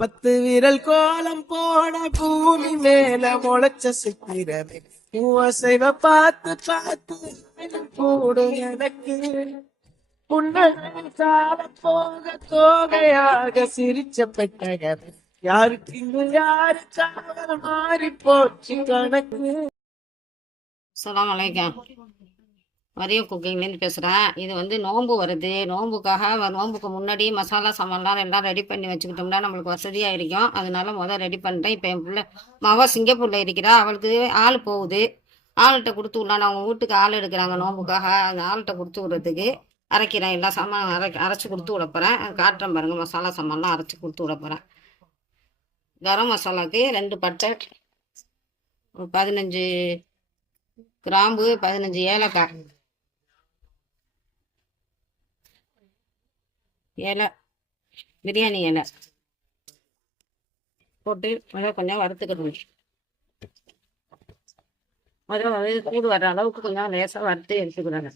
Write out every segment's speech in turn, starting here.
10 விரல் கோலம் போட பூமி மேல முளைச்ச சித்திரமே அசைவ பார்த்து பார்த்து கூடும் எனக்கு புன்னகால போக தோகையாக சிரிச்ச பெட்டகமே யாருக்கு இங்கு யாருக்காக மாறி போச்சு கணக்கு. அஸ்ஸலாமு அலைக்கும். மரியம் குக்கிங்லேருந்து பேசுகிறேன். இது வந்து நோன்பு வருது. நோன்புக்காக நோன்புக்கு முன்னாடி மசாலா சாமான்லாம் எல்லாம் ரெடி பண்ணி வச்சுக்கிட்டோம்னா நம்மளுக்கு வசதியாக இருக்கும். அதனால ரெடி பண்ணிட்டேன். இப்போ என் பிள்ளை மாவா சிங்கப்பூரில் இருக்கிறா. அவளுக்கு ஆள் போகுது. ஆள்கிட்ட கொடுத்து விடலாம். அவங்க வீட்டுக்கு ஆள் எடுக்கிறாங்க நோன்புக்காக. அந்த ஆள்கிட்ட கொடுத்து விட்றதுக்கு அரைக்கிறேன். எல்லா சாமான் அரைச்சி கொடுத்து விட போகிறேன். காட்டுறேன் பாருங்கள். மசாலா சாமான்லாம் அரைச்சி கொடுத்து விட போகிறேன். கரம் மசாலாவுக்கு 2 பட்டை, 15 கிராம்பு, 15 ஏலக்காய், பிரியாணி இலை போட்டு கொஞ்சம் வறுத்துக்கணும். சூடு வர்ற அளவுக்கு கொஞ்சம் லேசாக வறுத்து எடுத்துக்கிறாங்க.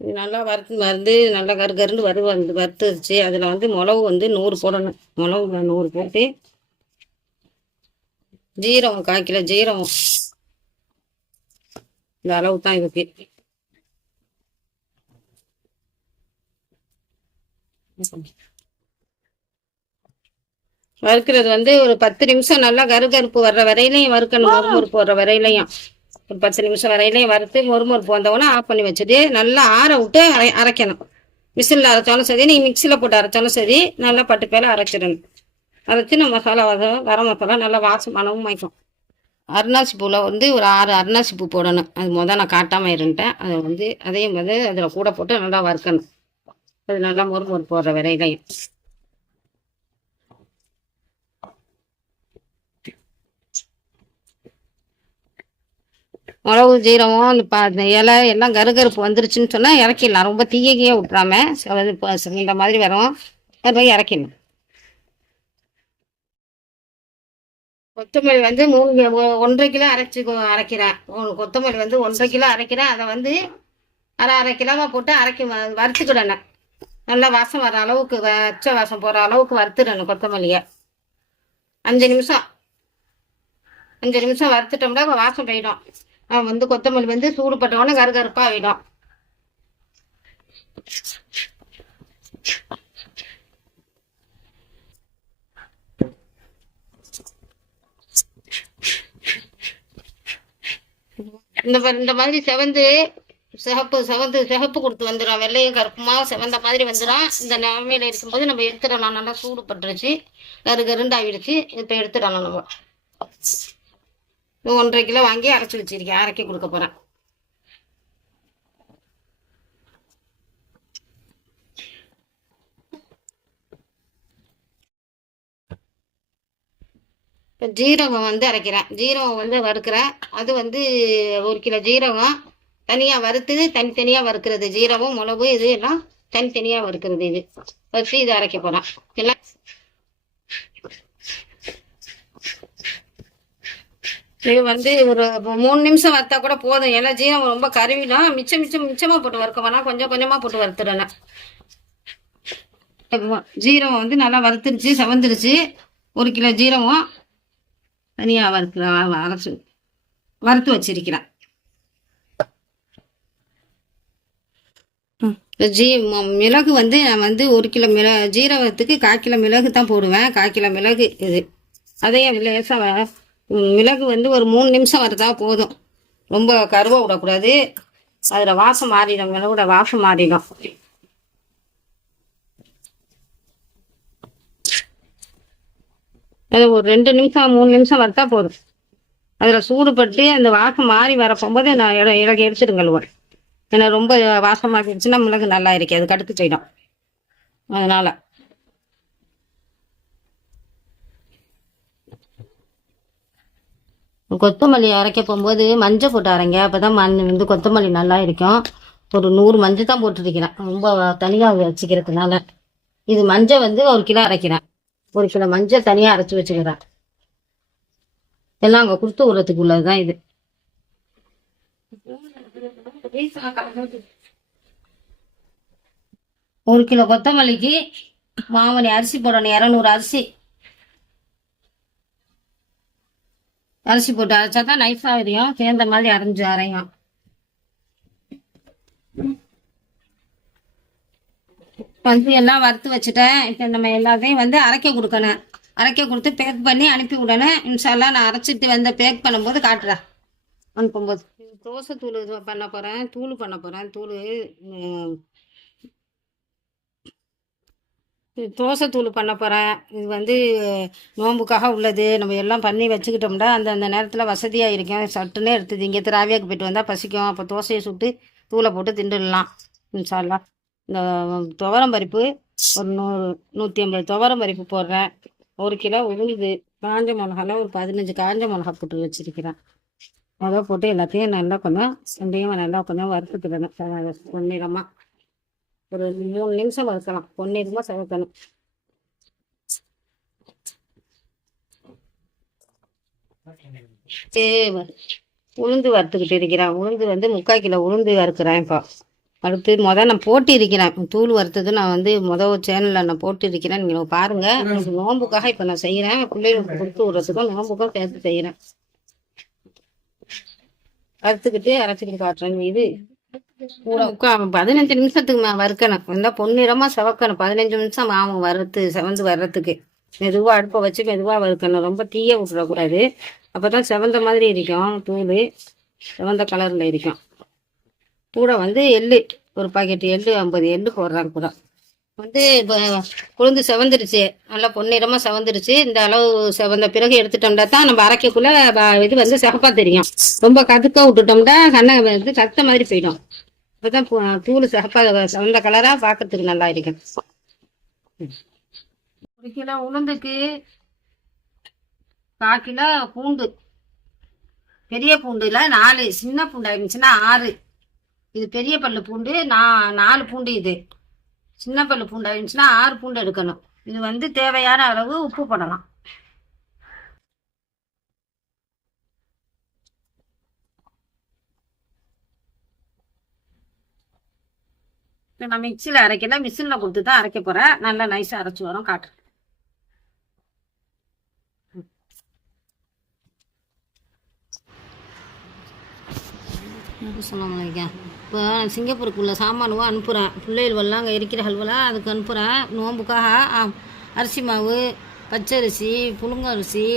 இது நல்லா வறுந்து நல்லா கருன்னு வறுத்துருச்சு. அதில் மிளகு 100 போடணும். மிளகு 100 போட்டு ஜீரகம் 1/4 கிலோ ஜீரகம் இந்த அளவு தான் இருக்கு. வறுக்கிறது ஒரு 10 நிமிஷம் நல்லா கருப்பு வர்ற வரையிலையும் வறுக்கணும். மொறுமொறுப்பு வர்ற வரையிலையும் ஒரு 10 நிமிஷம் வரையிலையும் வறுத்து மொறுமொறுப்பு வந்தவொன்னே ஆஃப் பண்ணி வச்சுட்டு நல்லா ஆற விட்டு அரைக்கணும். மிஷினில் அரைச்சாலும் சரி, நீங்கள் மிக்சியில் போட்டு அரைச்சாலும் சரி, நல்லா பட்டு பேல அரைச்சிடணும். அரைச்சி நம்ம மசாலா கரம் மசாலா நல்லா வாசமானவும் வைக்கும். அருணாசி பூவில் ஒரு 6 அருணாசி பூ போடணும். அது நான் காட்டாமல் இருந்துட்டேன். அதை அதையும் அதில் கூட போட்டு நல்லா வறுக்கணும். அது நல்லா மொறுமொறுப்பு போடுற வரையிலையும் மிளகு ஜீரகம் அந்த இலை எல்லாம் கருப்பு வந்துருச்சுன்னு சொன்னால் இறக்கிடலாம். ரொம்ப தீயகையே விட்டுறாம இந்த மாதிரி வரும். போய் இறக்கிடணும். கொத்தமல்லி 1.5 கிலோ அரைக்கிறேன். கொத்தமல்லி 1.5 கிலோ அரைக்கிறேன். அதை அரை கிலோவாக போட்டு வறுத்துக்கிடணும். நல்லா வாசம் வர அளவுக்கு, வச்ச வாசம் போகிற அளவுக்கு வறுத்துடணும் கொத்தமல்லியை. 5 நிமிஷம் வறுத்துட்டோம்னா வாசம் போயிடும். கொத்தமல்லி சூடு பட்டவொடனே கருப்பாக ஆகிடும். இந்த மாதிரி சிகப்பு கொடுத்து வந்துடும். வெள்ளையும் கருப்புமா செவந்த மாதிரி வந்துடும். இந்த நிலைமையில இருக்கும்போது நம்ம எடுத்துடலாம். நல்லா சூடு பட்டுருச்சு, கருண்டு ஆகிடுச்சு. இப்போ எடுத்துடலாம். நம்ம 1.5 கிலோ வாங்கி அரைச்சி வச்சிருக்கேன். அரைக்கி கொடுக்க போகிறேன். இப்போ ஜீரகம் அரைக்கிறேன். ஜீரகம் வறுக்கிறேன். அது 1 கிலோ ஜீரகம் தனியாக வறுத்து தனித்தனியாக வறுக்கிறது. ஜீரகம் மிளகு இது எல்லாம் தனித்தனியாக வறுக்கிறது. இது வறுத்து இது அரைக்க போகிறேன். எல்லாம் இது ஒரு 3 நிமிஷம் வறுத்தா கூட போதும். ஏன்னா ஜீரகம் ரொம்ப கருவிடும். மிச்சமாக போட்டு வறுக்க வேணாம். கொஞ்சமாக போட்டு வறுத்துடணும். ஜீரகம் நல்லா வறுத்துருச்சு, செவந்துருச்சு. 1 கிலோ ஜீரகம் தனியாக வறுத்து வச்சிருக்கிறேன். மிளகு நான் 1 கிலோ ஜீரகத்துக்கு 1/4 கிலோ மிளகு தான் போடுவேன். 1/4 கிலோ மிளகு இது. அதையும் லேசாக மிளகு ஒரு 3 நிமிஷம் வறுத்தா போதும். ரொம்ப கருவை விடக்கூடாது. அதில் வாசம் மாறிடும். மிளகுட வாசம் மாறிடும். அது ஒரு 2 நிமிஷம் 3 நிமிஷம் வறுத்தா போதும். அதில் சூடுபட்டு அந்த வாசம் மாறி வரப்போகும்போது நான் இலக்கு எடுத்துடுங்கள்வேன். ஏன்னா ரொம்ப வாசமாகிடுச்சுன்னா மிளகு நல்லா இருக்கு, அது கடுத்து செய்யும். அதனால கொத்தமல்லி அரைக்க போகும்போது மஞ்சள் போட்டு அரைங்க. அப்போதான் கொத்தமல்லி நல்லா இருக்கும். ஒரு 100 மஞ்சள் தான் போட்டுருக்கிறேன். ரொம்ப தனியாக வச்சுக்கிறதுனால. இது மஞ்சள் 1 கிலோ அரைக்கிறேன். 1 கிலோ மஞ்சள் தனியாக அரைச்சி வச்சுக்கிறேன். எல்லாம் அங்கே கொடுத்து விடுறதுக்கு உள்ளதுதான் இது. 1 கிலோ கொத்தமல்லிக்கு மாமணி அரிசி போடணும். 200 அரிசி போட்டு அரைச்சா தான் நைஸாக வரையும், சேர்ந்த மாதிரி அரையும். வந்து எல்லாம் வறுத்து வச்சுட்டேன். இப்போ நம்ம எல்லாத்தையும் வந்து அரைக்க கொடுக்கணும். அரைக்க கொடுத்து பேக் பண்ணி அனுப்பி விடணும். இன்ஷால்லா நான் அரைச்சிட்டு வந்து பேக் பண்ணும்போது காட்டுறேன். அனுப்பும்போது தோசை தூள் பண்ண போகிறேன், தூள் பண்ண போகிறேன். தோசை தூள் பண்ண போகிறேன். இது வந்து நோம்புக்காக உள்ளது. நம்ம எல்லாம் பண்ணி வச்சுக்கிட்டோம்னா அந்த நேரத்தில் வசதியாக இருக்கும். சட்டுன்னு எடுத்துது. இங்கே திராவியாவுக்கு போய்ட்டு வந்தால் பசிக்கும். அப்போ தோசையை சுட்டு தூளை போட்டு திண்டுடலாம் இன்ஷால்லா. இந்த துவரம் பருப்பு ஒரு 150 துவரம் பருப்பு போடுறேன். 1 கிலோ உளுந்து, காஞ்ச மிளகாலாம் ஒரு 15 காஞ்ச மிளகா போட்டு வச்சுருக்கிறேன். அதை போட்டு எல்லாத்தையும் நல்லா கொஞ்சம் ரெண்டையும் நல்லா கொஞ்சம் வறுத்துக்கிடணும். பொன்னிறமாக ஒரு 3 நிமிஷம் வறுக்கலாம். பொன்னிறமாக சவக்கணும். உளுந்து வறுத்துக்கிட்டு இருக்கிறேன். உளுந்து வந்து 3/4 கிலோ உளுந்து வறுக்கிறேன். இப்போ அடுத்து நான் போட்டு இருக்கிறேன். தூள் வறுத்தது நான் வந்து சேனலில் நான் போட்டு இருக்கிறேன். நீங்கள் பாருங்கள். நோம்புக்காக இப்போ நான் செய்கிறேன். பிள்ளைகளுக்கு கொடுத்து விடுறதுக்கும் நோம்புக்கும் சேர்த்து செய்கிறேன். வறுத்துக்கிட்டு அரைச்சிக்கிட்டு காட்டுறேன். இது 15 நிமிஷத்துக்கு வறுக்கணும். இருந்தால் பொன்னிறமாக செவக்கணும். 15 நிமிஷம் ஆகும் செவந்து வர்றதுக்கு. மெதுவாக அடுப்பை வச்சு மெதுவாக வறுக்கணும். ரொம்ப தீய விட்டுறக்கூடாது. அப்போ தான் செவந்த மாதிரி இருக்கும். தூள் செவந்த கலரில் இருக்கும். கூட வந்து எள்ளு ஒரு பாக்கெட் எள்ளு 50 எள்ளு போடுறாங்க. கூட வந்து இப்போ உளுந்து செவந்துருச்சு. நல்லா பொன்னிறமாக செவந்துருச்சு. இந்த அளவு செவந்த பிறகு எடுத்துட்டோம்னா தான் நம்ம அரைக்கக்குள்ள இது வந்து சிவப்பாக தெரியும். ரொம்ப கதுக்க விட்டுட்டோம்னா கண்ணை வந்து கத்த மாதிரி போயிடும். இப்போ தான் தூள் சிவப்பாக செவந்த கலராக பார்க்கறதுக்கு நல்லா இருக்கும். 1 கிலோ உளுந்துக்கு 1/4 கிலோ பூண்டு. பெரிய பூண்டுல 4, சின்ன பூண்டு ஆயிடுச்சுன்னா 6. இது பெரிய பல்லு பூண்டு, 4 பூண்டு. இது சின்ன பல்லு பூண்டு ஆயிடுச்சுன்னா 6 பூண்டு எடுக்கணும். இது வந்து தேவையான அளவு உப்பு போடலாம். நான் மிக்சியில் அரைக்கல, மிஷினில் கொடுத்து தான் அரைக்க போகிறேன். நல்லா நைஸாக அரைச்சி வரும். காட்டுறேன். அஸ்ஸலாமு இப்போ சிங்கப்பூருக்குள்ள சாமானுவா அனுப்புகிறேன். பிள்ளைகளெல்லாம் அங்கே இருக்கிற ஹல்வெல்லாம் அதுக்கு அனுப்புகிறேன். நோம்புக்காக அரிசி மாவு, பச்சரிசி, புழுங்கரிசி,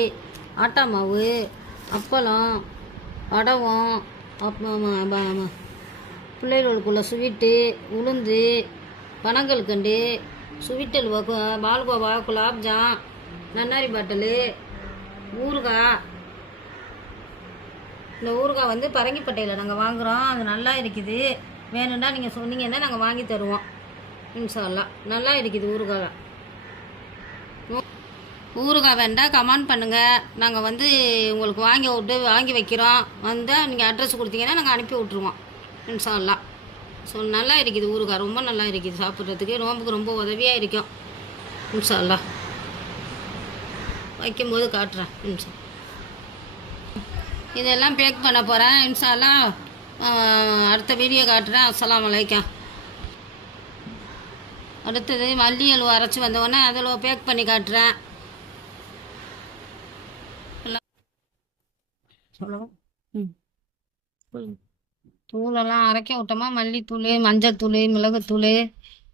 ஆட்டா மாவு, அப்பளம், வடவம், பிள்ளைகளுக்குள்ள ஸ்வீட்டு, உளுந்து, பனங்கல்கண்டு, ஸ்வீட்டல், பால்கோவா, குலாப்ஜாம், நன்னாரி பாட்டலு, ஊறுகாய். இந்த ஊறுகாய் வந்து பரங்கிப்பட்டையில் நாங்கள் வாங்குகிறோம். அது நல்லா இருக்குது. வேணும்னா நீங்கள் சொன்னீங்கன்னா நாங்கள் வாங்கி தருவோம் இன்ஷா அல்லாஹ். நல்லா இருக்குது ஊறுகாய். ஊறுகாய் வேண்டாம் கமெண்ட் பண்ணுங்கள். நாங்கள் வந்து உங்களுக்கு வாங்கி வைக்கிறோம். வந்தால் நீங்கள் அட்ரஸ் கொடுத்தீங்கன்னா நாங்கள் அனுப்பி விட்ருவோம் இன்ஷா அல்லாஹ். நல்லா இருக்குது ஊறுகாய். ரொம்ப நல்லா இருக்குது சாப்பிட்றதுக்கு. நோம்புக்கு ரொம்ப உதவியாக இருக்கும் இன்ஷா அல்லாஹ். வைக்கும்போது காட்டுறேன் இன்ஷா. இதெல்லாம் பேக் பண்ண போகிறேன் இன்ஷா அல்லாஹ். அடுத்த வீடியோ காட்டுறேன். அஸ்ஸலாமு அலைக்கும். அடுத்தது மல்லி அலுவா அரைச்சி வந்தோடனே அதில் பேக் பண்ணி காட்டுறேன். தூளெல்லாம் அரைக்க விட்டோமா, மல்லித்தூள், மஞ்சள்-தூள், மிளகுத்தூள்,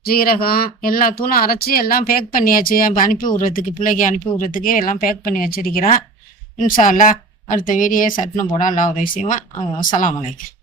ஜீரகம் எல்லா தூளும் அரைச்சி எல்லாம் பேக் பண்ணியாச்சு. அனுப்பி விட்றதுக்கு, பிள்ளைக்கு அனுப்பி விட்றதுக்கு எல்லாம் பேக் பண்ணி வச்சிருக்கிறேன் இன்ஷா அல்லாஹ். அடுத்த வீடியோ சட்னம் போட அல்லாஹ் உதவி செய்வான். அஸ்ஸலாமு அலைக்கும்.